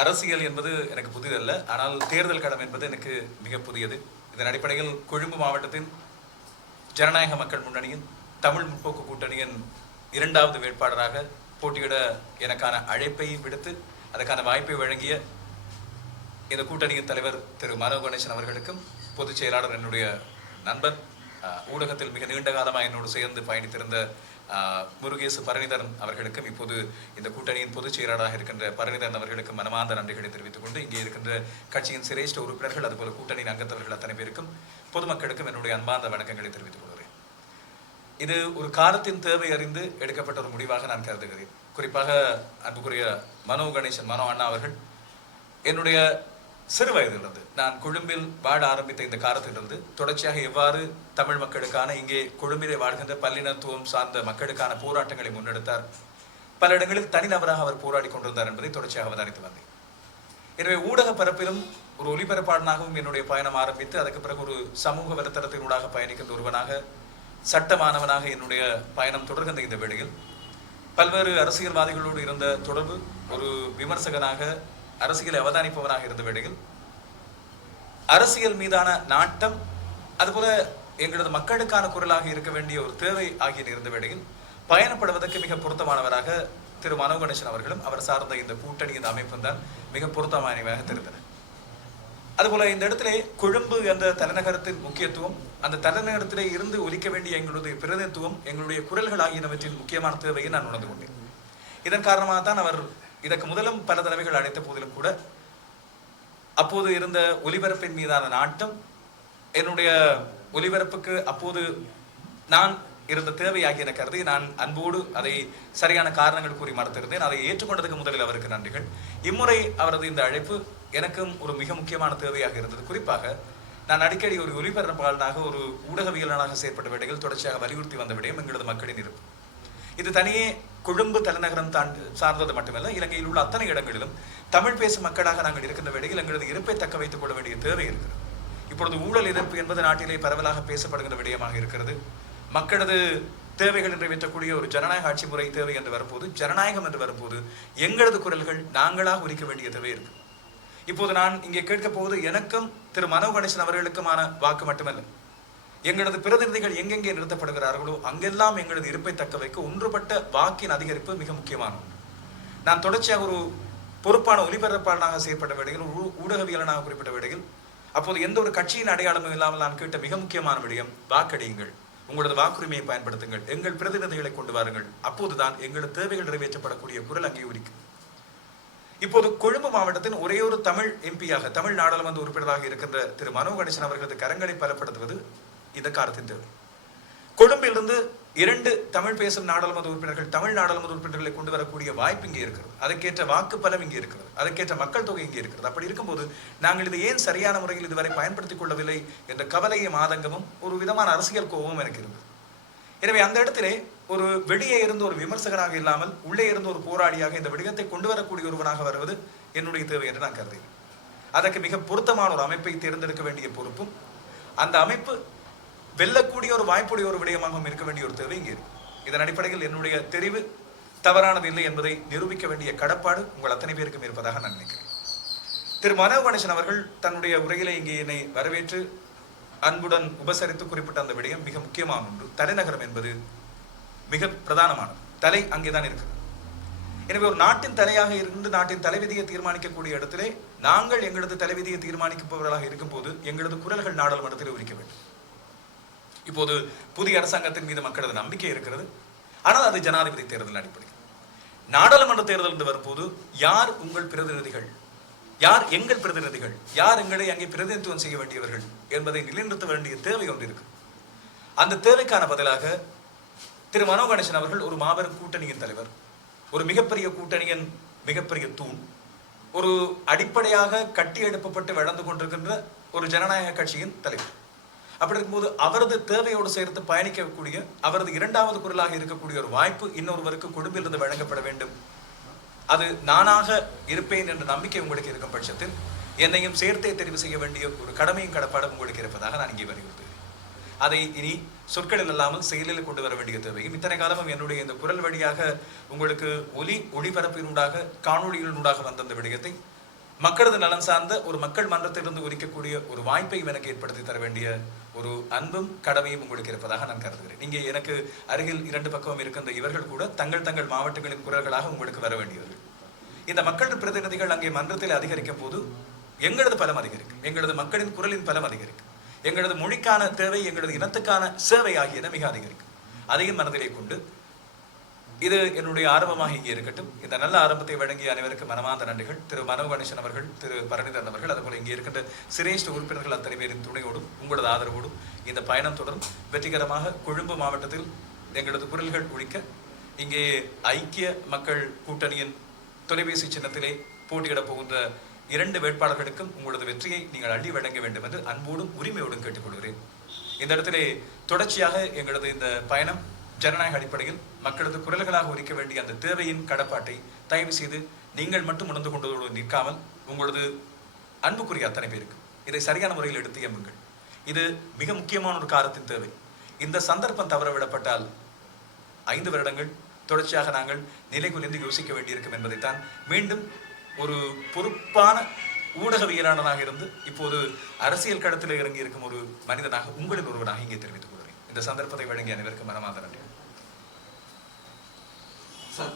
அரசியல் என்பது எனக்கு புதிதல்ல. ஆனால் தேர்தல் களம் என்பது எனக்கு மிக புதியது. இதன் அடிப்படையில் கொழும்பு மாவட்டத்தின் ஜனநாயக மக்கள் முன்னணியின் தமிழ் முற்போக்கு கூட்டணியின் இரண்டாவது வேட்பாளராக போட்டியிட எனக்கான அழைப்பையும் விடுத்து அதற்கான வாய்ப்பை வழங்கிய இந்த கூட்டணியின் தலைவர் திரு. மனோ கணேசன் அவர்களுக்கும் பொதுச் செயலாளர் என்னுடைய நண்பர் ஊடகத்தில் மிக நீண்ட காலமாக என்னோடு சேர்ந்து பயணித்திருந்த முருகேசு பரணிதரன் அவர்களுக்கும் இப்போது இந்த கூட்டணியின் பொதுச் செயலாளராக இருக்கின்ற பரணிதரன் அவர்களுக்கும் மனமார்ந்த நன்றிகளை தெரிவித்துக் கொண்டு இங்கே இருக்கின்ற கட்சியின் சிரேஷ்ட உறுப்பினர்கள் அதுபோல கூட்டணியின் அங்கத்தவர்கள் அத்தனை பேருக்கும் பொதுமக்களுக்கும் என்னுடைய அன்பார்ந்த வணக்கங்களை தெரிவித்துக் கொள்கிறேன். இது ஒரு காலத்தின் தேவை அறிந்து எடுக்கப்பட்ட ஒரு முடிவாக நான் கருதுகிறேன். குறிப்பாக அன்புக்குரிய மனோ கணேசன் மனோ அண்ணா அவர்கள் என்னுடைய சிறு வயதிலிருந்து நான் கொழும்பில் வாழ ஆரம்பித்த இந்த காலத்திலிருந்து தொடர்ச்சியாக எவ்வாறு தமிழ் மக்களுக்கான இங்கே கொழும்பிலே வாழ்கின்ற பல்லினத்துவம் சார்ந்த மக்களுக்கான போராட்டங்களை முன்னெடுத்தார் பல இடங்களில் தனிநபராக அவர் போராடி கொண்டிருந்தார் என்பதை தொடர்ச்சியாக அவதானித்து வந்தேன். எனவே ஊடக பரப்பிலும் ஒரு ஒலிபரப்பாளனாகவும் என்னுடைய பயணம் ஆரம்பித்து அதுக்கு பிறகு ஒரு சமூக வலைத்தளத்தினூடாக பயணிக்கின்ற ஒருவனாக சட்டமானவனாக என்னுடைய பயணம் தொடர்கின்ற இந்த வேளையில் பல்வேறு அரசியல்வாதிகளோடு இருந்த தொடர்பு ஒரு விமர்சகனாக அரசியலை அவதானிப்பவனாக இருந்த வேளையில் அரசியல் மீதான நாட்டம் அதுபோல எங்களது மக்களுக்கான குரலாக இருக்க வேண்டிய ஒரு தேவை ஆகிய இருந்த வேளையில் பயணப்படுவதற்கு மிக பொருத்தமானவராக திரு மனோ கணேசன் அவர்களும் அவர் சார்ந்த இந்த கூட்டணியின் அமைப்பும் தான் மிக பொருத்தமானவையாக தெரிந்தன. அதுபோல இந்த இடத்திலே கொழும்பு என்ற தலைநகரத்தின் முக்கியத்துவம் அந்த தலைநகரத்திலே இருந்து ஒலிக்க வேண்டிய எங்களுடைய பிரதிநிதித்துவம் எங்களுடைய குரல்கள் ஆகியனவற்றின் முக்கியமான தேவையை நான் உணர்ந்து கொண்டேன். இதன் காரணமாக தான் அவர் இதற்கு முதலும் பல தடவைகள் அழைத்த போதிலும் கூட அப்போது இருந்த ஒலிபரப்பின் மீதான நாட்டம் என்னுடைய ஒலிபரப்புக்கு அப்போது நான் இருந்த தேவையாகி என கருதி நான் அன்போடு அதை சரியான காரணங்கள் கூறி மறுத்திருந்தேன் அதை ஏற்றுக்கொண்டதுக்கு முதலில் அவருக்கு நன்றிகள். இம்முறை அவரது இந்த அழைப்பு எனக்கும் ஒரு மிக முக்கியமான தேவையாக இருந்தது. குறிப்பாக நான் அடிக்கடி ஒரு ஒலிபரப்பாளனாக ஒரு ஊடகவியலாளனாக செயற்பட்ட விடைகள் தொடர்ச்சியாக வலியுறுத்தி வந்த விடயம் எங்களது மக்களின் இருப்பு. இது தனியே கொழும்பு தலைநகரம் தாண்டு சார்ந்தது மட்டுமல்ல இலங்கையில் உள்ள அத்தனை இடங்களிலும் தமிழ் பேசும் மக்களாக நாங்கள் இருக்கின்ற வேளையில் எங்களது இருப்பை தக்க வைத்துக் கொள்ள வேண்டிய தேவை இருக்கிறது. இப்பொழுது ஊழல் எதிர்ப்பு என்பது நாட்டிலே பரவலாக பேசப்படுகின்ற விடயமாக இருக்கிறது. மக்களது தேவைகள் நிறைவேற்றக்கூடிய ஒரு ஜனநாயக ஆட்சி முறை தேவை என்று வரும்போது ஜனநாயகம் என்று வரும்போது எங்களது குரல்கள் நாங்களாக ஒலிக்க வேண்டிய தேவை இருக்கு. இப்போது நான் இங்கே கேட்க போவது எனக்கும் திரு மனோ கணேசன் அவர்களுக்குமான வாக்கு மட்டுமல்ல. எங்களது பிரதிநிதிகள் எங்கெங்கே நிறுத்தப்படுகிறார்களோ அங்கெல்லாம் எங்களது இருப்பை தக்க வைக்க ஒன்றுபட்ட வாக்கின் அதிகரிப்பு மிக முக்கியமான ஒன்று. நான் தொடர்ச்சியாக ஒரு பொறுப்பான ஒலிபரப்பாளனாக செயற்பட்ட வேடையில் ஒரு ஊடகவியலனாக குறிப்பிட்ட வேடையில் அப்போது எந்த ஒரு கட்சியின் அடையாளமும் இல்லாமல் நான் கேட்ட மிக முக்கியமான விடயம் வாக்கடியுங்கள். உங்களது வாக்குரிமையை பயன்படுத்துங்கள். எங்கள் பிரதிநிதிகளை கொண்டு வாருங்கள். அப்போதுதான் எங்களது தேவைகள் நிறைவேற்றப்படக்கூடிய குரல் அங்கே உரிக்கும். இப்போது கொழும்பு மாவட்டத்தின் ஒரே ஒரு தமிழ் எம்பியாக தமிழ் நாடாளுமன்ற உறுப்பினராக இருக்கின்ற திரு மனோ கணேசன் அவர்களது கரங்களை பலப்படுத்துவது இந்த காரத்தின் தேவை. கொழும்பிலிருந்து இரண்டு தமிழ் பேசும் நாடாளுமன்ற உறுப்பினர்கள் தமிழ் நாடாளுமன்ற உறுப்பினர்களை கொண்டு வரக்கூடிய வாய்ப்பு இங்கே இருக்கிறது. அதற்கேற்ற வாக்கு பலம் இங்கே இருக்கிறது. அதற்கேற்ற மக்கள் தொகை இங்கே இருக்கிறது. அப்படி இருக்கும்போது நாங்கள் இதை ஏன் சரியான முறையில் இதுவரை பயன்படுத்திக் கொள்ளவில்லை என்ற கவலையும் ஆதங்கமும் ஒரு விதமான அரசியல் கோபமும் எனக்கு இருந்தது. எனவே அந்த இடத்திலே ஒரு வெளியே இருந்து ஒரு விமர்சகராக இல்லாமல் உள்ளே இருந்து ஒரு போராளியாக இந்த விடயத்தை கொண்டு வரக்கூடிய ஒருவனாக வருவது என்னுடைய தேவை என்று நான் கருதுகிறேன். அதற்கு மிக பொருத்தமான ஒரு அமைப்பை தேர்ந்தெடுக்க வேண்டிய பொறுப்பும் அந்த அமைப்பு வெல்லக்கூடிய ஒரு வாய்ப்புடைய ஒரு விடயமாகவும் இருக்க வேண்டிய ஒரு தேவை இங்கே இருக்கு. இதன் அடிப்படையில் என்னுடைய தெரிவு தவறானது இல்லை என்பதை நிரூபிக்க வேண்டிய கடப்பாடு உங்கள் அத்தனை பேருக்கும் இருப்பதாக நான் நினைக்கிறேன். திரு மனோ கணேசன் அவர்கள் தன்னுடைய உரையிலே இங்கே என்னை வரவேற்று அன்புடன் உபசரித்து குறிப்பிட்ட அந்த விடயம் மிக முக்கியமான ஒன்று. தலைநகரம் என்பது மிக பிரதானமானது. தலை அங்கேதான் இருக்கிறது எனவே ஒரு நாட்டின் தலையாக இருந்து நாட்டின் தலைவிதியை தீர்மானிக்கக்கூடிய இடத்திலே நாங்கள் எங்களது தலைவிதியை தீர்மானிப்பவர்களாக இருக்கும்போது எங்களது குரல்கள் நாடாளுமன்றத்தில் உரிக்க வேண்டும். இப்போது புதிய அரசாங்கத்தின் மீது மக்களது நம்பிக்கை இருக்கிறது. ஆனால் அது ஜனாதிபதி தேர்தல் அடிப்படையில் நாடாளுமன்ற தேர்தல் என்று வரும்போது யார் உங்கள் பிரதிநிதிகள்? யார் எங்கள் பிரதிநிதிகள்? யார் எங்களை அங்கே பிரதிநிதித்துவம் செய்ய வேண்டியவர்கள் என்பதை நிலைநிறுத்த வேண்டிய தேவை ஒன்று இருக்கு. அந்த தேவைக்கான பதிலாக திரு மனோ கணேசன் அவர்கள் ஒரு மாபெரும் கூட்டணியின் தலைவர் ஒரு மிகப்பெரிய கூட்டணியின் மிகப்பெரிய தூண் ஒரு அடிப்படையாக கட்டி எழுப்பப்பட்டு வளர்ந்து கொண்டிருக்கின்ற ஒரு ஜனநாயக கட்சியின் தலைவர். அப்படி இருக்கும்போது அவரது தேவையோடு சேர்த்து பயணிக்கக்கூடிய அவரது இரண்டாவது குரலாக இருக்கக்கூடிய ஒரு வாய்ப்பு இன்னொருவருக்கு குடும்பிலிருந்து வழங்கப்பட வேண்டும். அது நானாக இருப்பேன் என்ற நம்பிக்கை உங்களுக்கு இருக்கும் பட்சத்தில் என்னையும் சேர்த்தே தெரிவு செய்ய வேண்டிய ஒரு கடமையும் கடப்பாடும் உங்களுக்கு இருப்பதாக நான் இங்கே வலியுறுத்துகிறேன். அதை இனி சொற்களில் இல்லாமல் செயலில் கொண்டு வர வேண்டிய தேவையும் இத்தனை காலமும் என்னுடைய இந்த குரல் வழியாக உங்களுக்கு ஒலி ஒளிபரப்பினூடாக காணொளிகளினூடாக வந்த அந்த விடயத்தை மக்களது நலன் சார்ந்த ஒரு மக்கள் மன்றத்திலிருந்து உரிக்கக்கூடிய ஒரு வாய்ப்பையும் எனக்கு ஏற்படுத்தி தர வேண்டிய ஒரு அன்பும் கடமையும் உங்களுக்கு இருப்பதாக நான் கருதுகிறேன். இங்கே எனக்கு அருகில் இரண்டு பக்கம் இருக்கின்ற இவர்கள் கூட தங்கள் தங்கள் மாவட்டங்களின் குரல்களாக உங்களுக்கு வர வேண்டியவர்கள். இந்த மக்கள் பிரதிநிதிகள் அங்கே மன்றத்தில் அதிகரிக்கும் போது எங்களது பலம் அதிகரிக்கும். எங்களது மக்களின் குரலின் பலம் அதிகரிக்கும். எங்களது மொழிக்கான தேவை எங்களது இனத்துக்கான சேவை ஆகியன மிக அதிகரிக்கும். அதையும் மனதிலே கொண்டு இது என்னுடைய ஆரம்பமாக இங்கே இருக்கட்டும். இந்த நல்ல ஆரம்பத்தை வழங்கிய அனைவருக்கும் மனமார்ந்த நன்றிகள். திரு மனோ கணேசன் அவர்கள் திரு பரணிதரன் அவர்கள் அதுபோல் இங்கே இருக்கின்ற சிரேஷ்ட உறுப்பினர்கள் அத்தனை பேரின் துணையோடும் உங்களது ஆதரவோடும் இந்த பயணம் தொடரும். வெற்றிகரமாக கொழும்பு மாவட்டத்தில் எங்களது குரல்கள் ஒழிக்க இங்கே ஐக்கிய மக்கள் கூட்டணியின் தொலைபேசி சின்னத்திலே போட்டியிடப் போகின்ற இரண்டு வேட்பாளர்களுக்கும் உங்களது வெற்றியை நீங்கள் அள்ளி வழங்க வேண்டும் என்று அன்போடும் உரிமையோடும் கேட்டுக்கொள்கிறேன். இந்த இடத்திலே தொடர்ச்சியாக எங்களது இந்த பயணம் ஜனநாயக அடிப்படையில் மக்களது குரல்களாக உரிக்க வேண்டிய அந்த தேவையின் கடப்பாட்டை தயவு செய்து நீங்கள் மட்டும் உணர்ந்து கொண்டதோடு நிற்காமல் உங்களது அன்புக்குரிய அத்தனை பேருக்கு இதை சரியான முறையில் எடுத்து எம்புங்கள். இது மிக முக்கியமான ஒரு காலத்தின் தேவை. இந்த சந்தர்ப்பம் தவறவிடப்பட்டால் ஐந்து வருடங்கள் தொடர்ச்சியாக நாங்கள் நிலை குலைந்து யோசிக்க வேண்டியிருக்கும் என்பதைத்தான் மீண்டும் ஒரு பொறுப்பான ஊடகவியலாளனாக இருந்து இப்போது அரசியல் களத்தில் இறங்கி இருக்கும் ஒரு மனிதனாக உங்களில் ஒருவனாக இங்கே தெரிவித்துக் இந்த சந்தர்ப்பத்தை வழங்கிய அனைவருக்கும் மனமாத நன்றி. Sir,